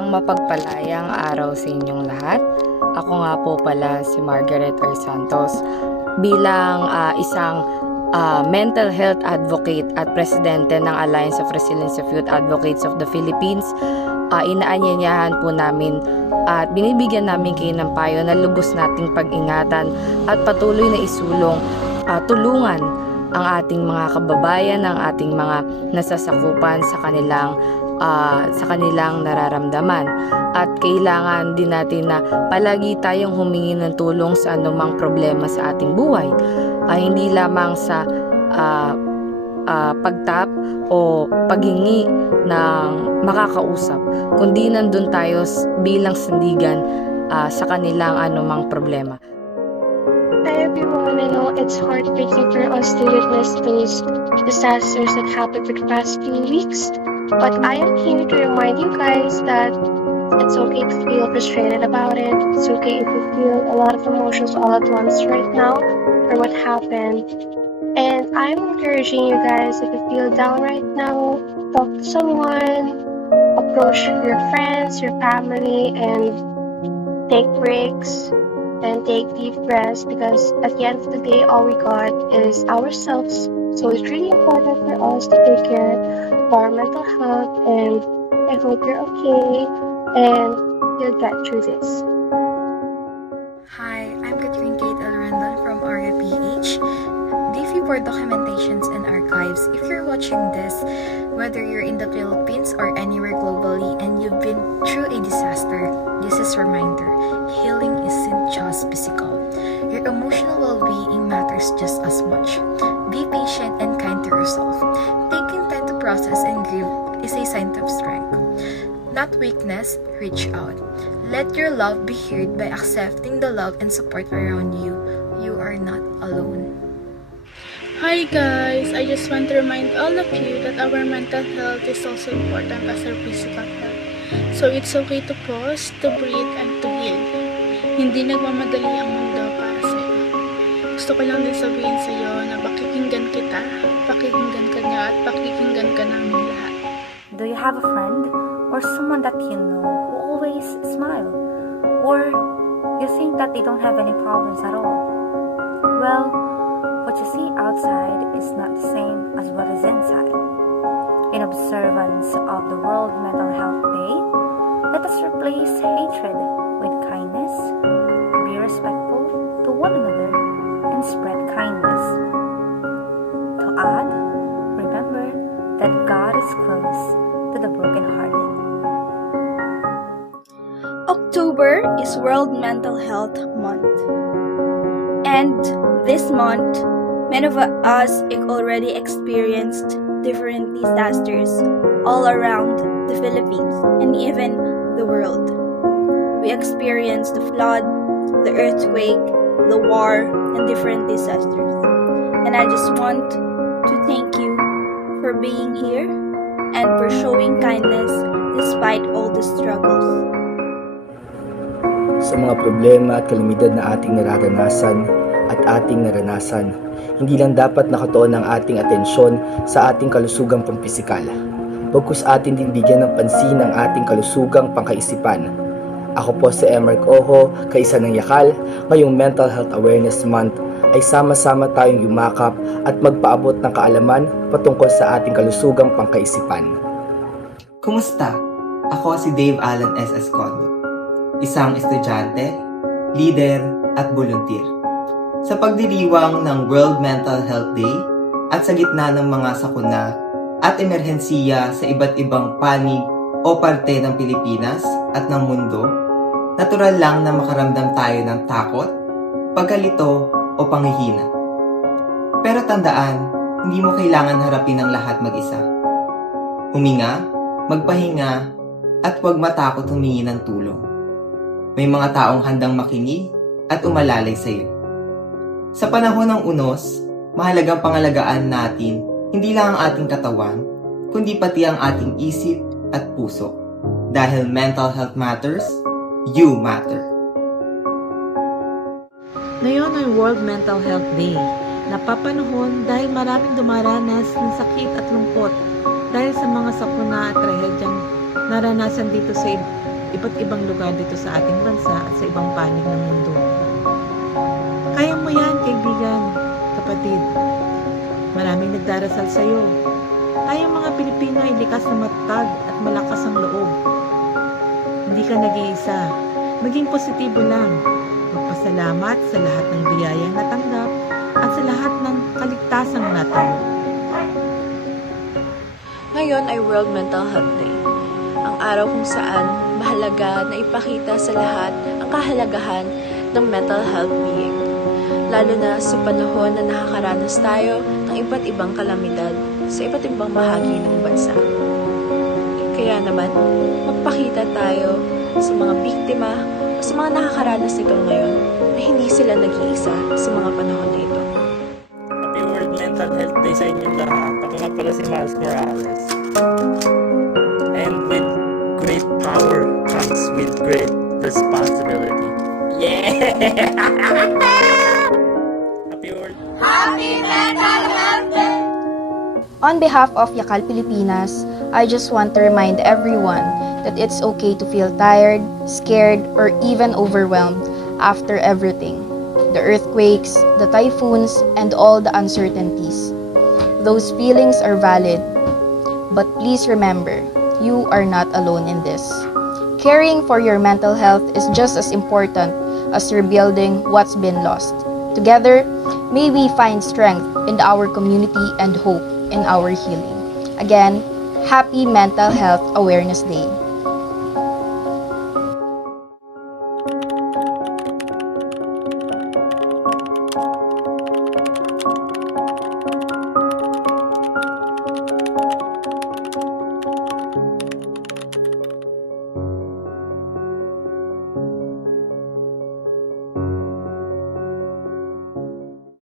Isang mapagpalayang araw sa inyong lahat. Ako nga po pala si Margaret R. Santos. Bilang isang mental health advocate at presidente ng Alliance of Resilience of Youth Advocates of the Philippines, inaanyayahan po namin at binibigyan namin kayo ng payo na lubos nating pag-ingatan at patuloy na tulungan ang ating mga kababayan, ang ating mga nasasakupan sa kanilang nararamdaman. At kailangan din natin na palagi tayong humingi ng tulong sa anumang problema sa ating buhay. Hindi lamang sa pagtap o paghingi ng makakausap, kundi nandun tayo bilang sandigan sa kanilang anumang problema. Hi everyone, I know it's heartbreaking for us to witness those disasters that happened for the past few weeks, but I am here to remind you guys that it's okay to feel frustrated about it. It's okay if you feel a lot of emotions all at once right now for what happened. And I'm encouraging you guys, if you feel down right now, talk to someone, approach your friends, your family, and take breaks and take deep breaths, because at the end of the day, all we got is ourselves. So it's really important for us to take care of our mental health, and I hope you're okay and you'll get through this. Hi, I'm Catherine Kate L. Rendon from RFPH, DV for Documentations and Archives. If you're watching this, whether you're in the Philippines or anywhere globally and you've been through a disaster, this is a reminder: healing isn't just physical. Your emotional well-being matters just as much. Be patient and kind to yourself. Taking time to process and grieve is a sign of strength, not weakness. Reach out. Let your love be heard by accepting the love and support around you. You are not alone. Hi guys! I just want to remind all of you that our mental health is also important as our physical health. So it's okay to pause, to breathe, and to heal. Hindi nagmamadali ang mundo para sa iyo. Gusto ko lang din sabihin sa iyo na pakikinggan kita, pakikinggan ka niya, at pakikinggan ka namin lahat. Do you have a friend or someone that you know who always smile? Or you think that they don't have any problems at all? Well, what you see outside is not the same as what is inside. In observance of the World Mental Health Day, let us replace hatred with kindness, be respectful to one another, and spread kindness. To add, remember that God is close to the brokenhearted. October is World Mental Health Month. And this month, many of us already experienced different disasters all around the Philippines and even the world. We experienced the flood, the earthquake, the war, and different disasters. And I just want to thank you for being here and for showing kindness despite all the struggles. Sa mga problema at kalamidad na ating nararanasan at ating naranasan, hindi lang dapat nakatuon ang ating atensyon sa ating kalusugang pampisikal, bagkus atin din bigyan ng pansin ang ating kalusugang pangkaisipan. Ako po si Emerk Oho, kaisa ng Yakal. Ngayong Mental Health Awareness Month ay sama-sama tayong yumakap at magpaabot ng kaalaman patungkol sa ating kalusugang pangkaisipan. Kumusta? Ako si Dave Alan S. Escondo, isang estudyante, leader at volunteer. Sa pagdiriwang ng World Mental Health Day at sa gitna ng mga sakuna at emerhensiya sa iba't ibang panig o parte ng Pilipinas at ng mundo, natural lang na makaramdam tayo ng takot, pagkalito o panghihina. Pero tandaan, hindi mo kailangan harapin ang lahat mag-isa. Huminga, magpahinga, at huwag matakot humingi ng tulong. May mga taong handang makinig at umalalay sa iyo. Sa panahon ng unos, mahalagang pangalagaan natin hindi lang ang ating katawan, kundi pati ang ating isip at puso. Dahil mental health matters, you matter. Ngayon ay World Mental Health Day. Napapanahon dahil maraming dumaranas ng sakit at lungkot dahil sa mga sakuna at trahedyang naranasan dito sa iba't ibang lugar dito sa ating bansa at sa ibang panig ng mundo. Kaya mo yan, kaibigan, kapatid. Maraming nagdarasal sa iyo. Tayong mga Pilipino ay likas na matatag at malakas ang loob. Hindi ka nag-iisa. Maging positibo lang. Magpasalamat sa lahat ng biyayang natanggap at sa lahat ng kaligtasang natamo. Ngayon ay World Mental Health Day. Ang araw kung saan mahalaga na ipakita sa lahat ang kahalagahan ng mental health being. Lalo na sa panahon na nakakaranas tayo ng iba't ibang kalamidad sa iba't ibang bahagi ng bansa. Kaya naman, magpakita tayo sa mga biktima o sa mga nakakaranas nito ngayon na hindi sila nag-iisa sa mga panahon na ito. Happy World Mental Health Day sa inyong lahat. Ako nga pala si Miles Morales. And with great power comes with great responsibility. Yeah! Happy World On behalf of Yakal Pilipinas, I just want to remind everyone that it's okay to feel tired, scared, or even overwhelmed after everything. The earthquakes, the typhoons, and all the uncertainties. Those feelings are valid. But please remember, you are not alone in this. Caring for your mental health is just as important as rebuilding what's been lost. Together, may we find strength in our community and hope in our healing. Again, Happy Mental Health Awareness Day.